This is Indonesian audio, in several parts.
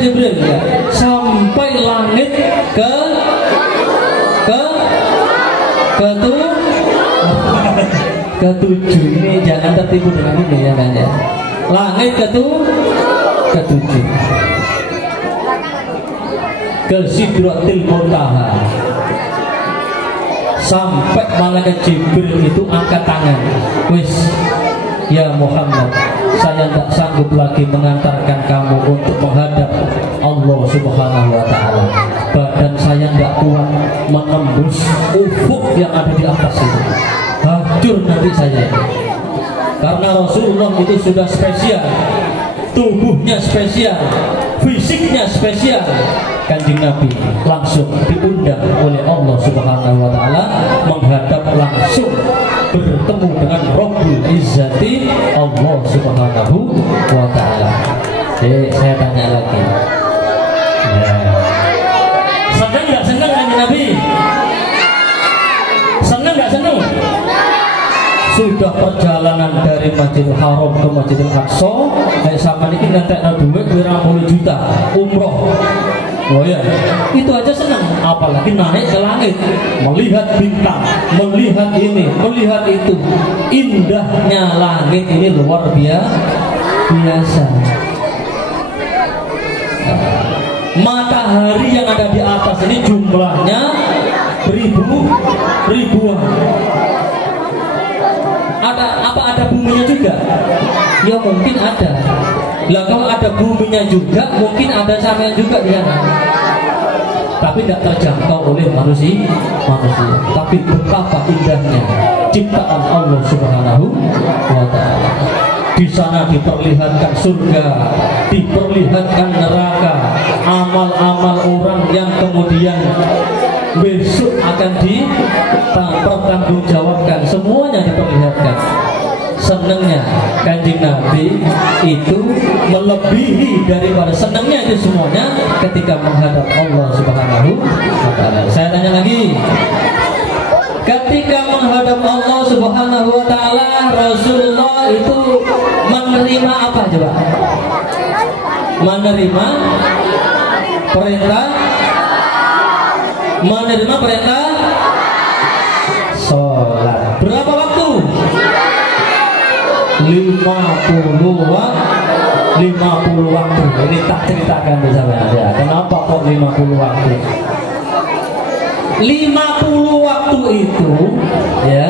Jibril ya, sampai langit ketujuh. Ini jangan tertipu dengan ini ya kan ya. Langit ketujuh. Ke Sidratil Muntaha. Sampai malaikat Jibril itu angkat tangan. Wis, ya Muhammad, saya tidak sanggup lagi mengantarkan kamu untuk menghadap Allah Subhanahu wa Ta'ala. Badan saya tidak kuat menembus ufuk yang ada di atas itu. Hancur nanti saya. Karena Rasulullah itu sudah spesial, tubuhnya spesial, fisiknya spesial. Kanjeng Nabi langsung diundang oleh Allah Subhanahu wa Ta'ala menghadap langsung bertemu dengan Rabbul Izzati Allah Subhanahu wa Ta'ala. Jadi saya tanya lagi ya. Senang nggak senang Kanjeng Nabi? Senang nggak senang? Sudah perjalanan dari Masjidil Haram ke Masjidil Aqsa, sama ini ngetekno duit 20 juta umroh. Oh ya, itu aja senang, apalagi naik ke langit, melihat bintang, melihat ini, melihat itu. Indahnya langit ini luar biasa. Matahari yang ada di atas ini jumlahnya ribuan. Ada buminya juga? Ya mungkin ada. Lah kalau ada buminya juga, mungkin ada samanya juga di sana. Tapi tidak terjangkau oleh manusia. Tapi betapa indahnya ciptaan Allah Subhanahu wa Ta'ala. Di sana diperlihatkan surga, diperlihatkan neraka, amal-amal orang yang kemudian besok akan dipertanggungjawabkan, semuanya diperlihatkan. Senangnya Kanjeng Nabi itu melebihi daripada senangnya itu semuanya ketika menghadap Allah Subhanahu wa Ta'ala. Saya tanya lagi, ketika menghadap Allah Subhanahu wa Ta'ala, Rasulullah itu menerima apa coba? Menerima perintah sholat. Berapa waktu? 50 waktu. Ini tak ceritakan bersama aja. Kenapa kok 50 waktu? 50 waktu itu ya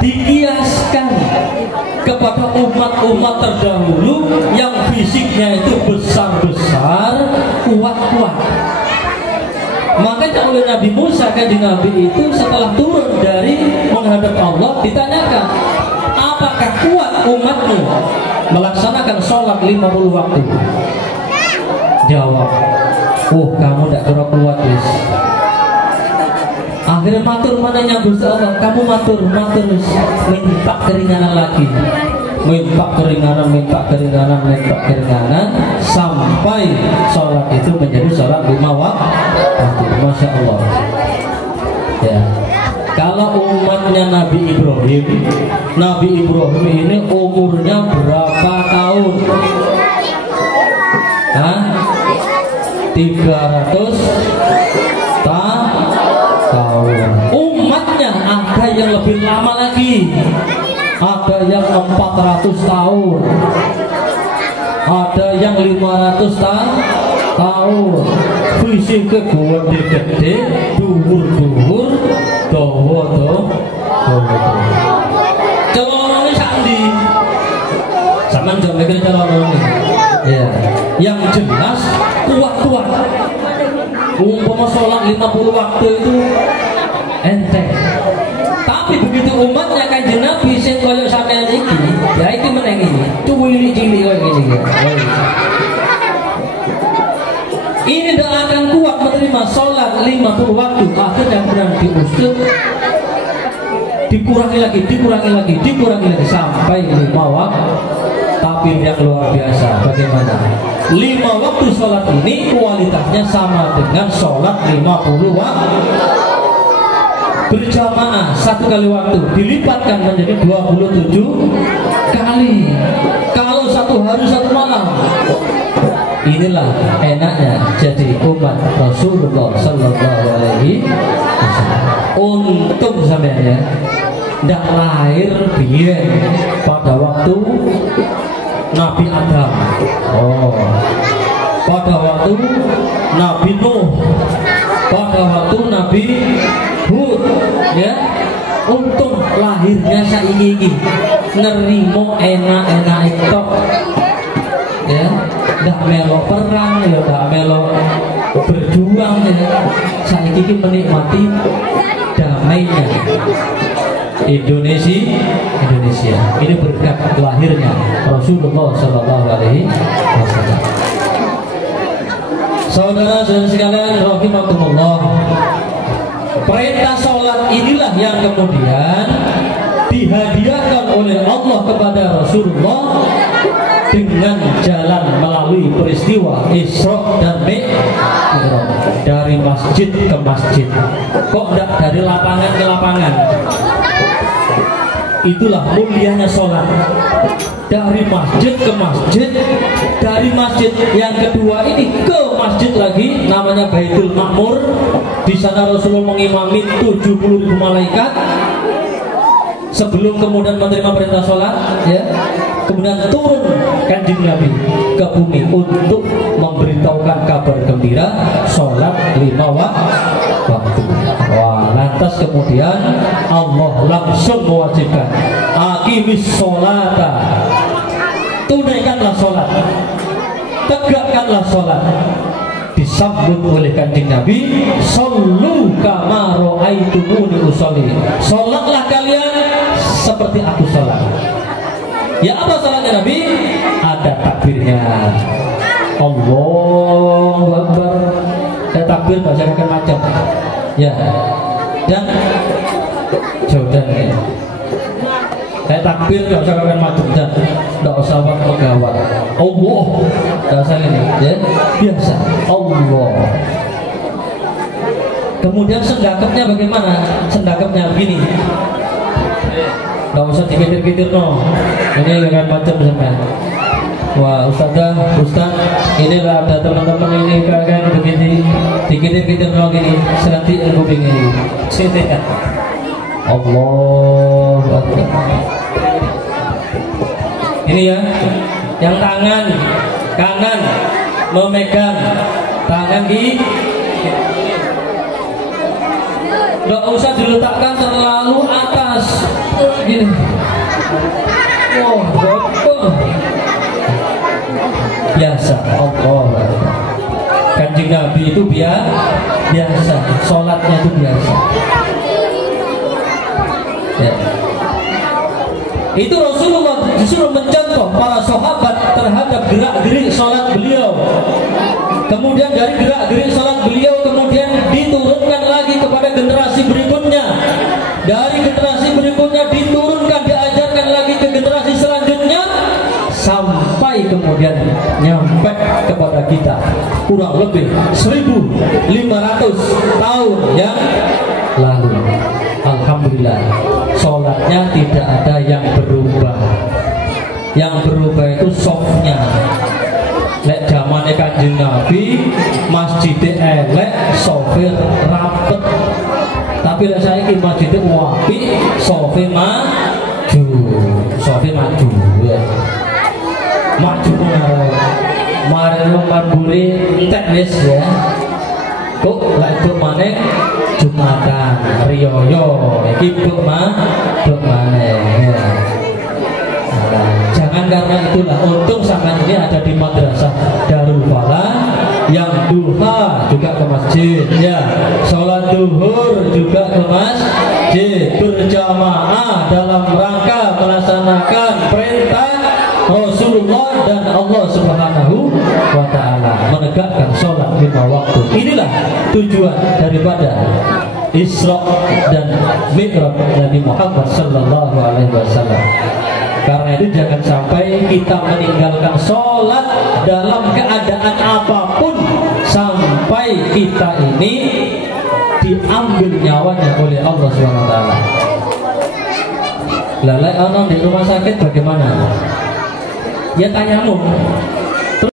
dikiaskan kepada umat-umat terdahulu yang fisiknya itu besar-besar, kuat-kuat. Makanya oleh Nabi Musa, Kanjeng Nabi itu setelah turun dari menghadap Allah ditanyakan, apakah kuat umatmu melaksanakan sholat 50 waktu? Jawab, kamu tidak kurang kuat wis. Akhirnya matur mananya Gusti Allah, kamu matur minta keringanan lagi, minta keringanan sampai sholat itu menjadi sholat 5 waktu. Masya Allah ya. Kalau umatnya Nabi Ibrahim ini umurnya berapa tahun? 300 tahun. Umatnya ada yang lebih lama lagi, ada yang 400 tahun, ada yang 500 tahun. Fisiknya gede, dhuwur, dawa. Celonone sandi. Sampeyan jangan mikir celonone. Ya, yang jelas kuat. Umpama sholat 50 waktu itu enteng. Tapi begitu umatnya Kanjeng Nabi sing koyo sampeyan iki, ya iki meneng iki, cuwili-cili koyo ngene iki. Ini tidak akan kuat menerima sholat 50 waktu. Akhirnya benar diusir, dikurangi lagi sampai 5 waktu. Tapi yang luar biasa, bagaimana 5 waktu sholat ini kualitasnya sama dengan sholat 50 waktu berjamaah. 1 kali waktu dilipatkan menjadi 27 kali. Kalau 1 hari 1 malam Inilah enaknya jadi umat Rasulullah Sallallahu Alaihi Wasallam. Untung sampean ya, ndak lahir biyen pada waktu Nabi Adam. Oh, pada waktu Nabi Nuh, pada waktu Nabi Hud, ya. Untung lahirnya saiki iki nerimo enak-enak itu, ya. Ndak melo perang, ya ndak melo berjuang, ya. Saiki iki menikmati damainya Indonesia. Ini berkat lahirnya Rasulullah Sallallahu Alaihi Wasallam. Saudara-saudara sekalian rahimakumullah, perintah sholat inilah yang kemudian dihadiahkan oleh Allah kepada Rasulullah dengan jalan melalui peristiwa Isra dan Mi'raj, dari masjid ke masjid. Kok tidak dari lapangan ke lapangan? Itulah mulianya sholat, dari masjid ke masjid, dari masjid yang kedua ini ke masjid lagi namanya Baitul Ma'mur. Di sana Rasulullah mengimami 70.000 malaikat sebelum kemudian menerima perintah sholat, ya. Kemudian turun Kanjeng Nabi ke bumi untuk memberitahukan kabar gembira sholat 5 waktu. Wah, lantas kemudian Allah langsung mewajibkan aqimis sholata, tunaikanlah sholat, tegakkanlah sholat. Disambut oleh Kanjeng Nabi, shollu kama ra'aitumuni usolli, sholatlah kalian seperti aku sholat. Ya, apa sholatnya Nabi? Ada takbirnya. Allahu Akbar. Saya takbir bahasa akan macam. Ya. Dan Jordan ya. Saya takbir gak usah akan macam dan gak usah pegawai. Allah. Bahasa ini ya. Biasa. Allah. Kemudian sendakapnya bagaimana? Sendakapnya begini. Gak usah dipikir-pikir no. Ini dengan macam sampai. Wah, Ustaz, inilah ada teman-teman ini kayak begini, dikit-dikit no gini, selanti ilmu begini. Sini kan. Allah Akbar. Ini ya, yang tangan kanan memegang tangan di. Gak usah diletakkan terlalu atas. Gini. Wah, betul. Biasa. Allah. Kanjeng Nabi itu biasa. Sholatnya itu biasa. Ya. Itu Rasulullah disuruh mencontoh para sahabat terhadap gerak-gerik sholat beliau. Kemudian dari gerak-gerik sholat beliau kemudian diturunkan lagi kepada generasi berikutnya. Dari generasi berikutnya diturunkan, diajarkan lagi ke generasi selanjutnya, sampai kemudian nyampe kepada kita kurang lebih 1500 tahun yang lalu. Alhamdulillah, sholatnya tidak ada yang berubah. Yang berubah itu softnya. Lek zamannya Kanjeng Nabi, masjidnya elek, sofir rapet. Tapi lek saya ini masjidnya wapi, sofir maju, ya. Maju mari marburi entek wis ya. Kok lek itu maneh Jumatan, riyoyo, iki duk maneh ya. Jangan karena itulah untung sama ini ada di madrasah Darul Falah, yang duha juga ke masjid ya, sholat duhur juga ke masjid berjamaah dalam rangka melaksanakan perintah Rasulullah dan Allah Subhanahu wa ta'ala, menegakkan sholat 5 waktu. Inilah tujuan daripada Isra dan Mi'raj Nabi Muhammad Sallallahu Alaihi Wasallam. Karena itu jangan sampai kita meninggalkan sholat dalam keadaan apapun sampai kita ini diambil nyawanya oleh Allah SWT. Lalai anak di rumah sakit bagaimana? Ya tayamum.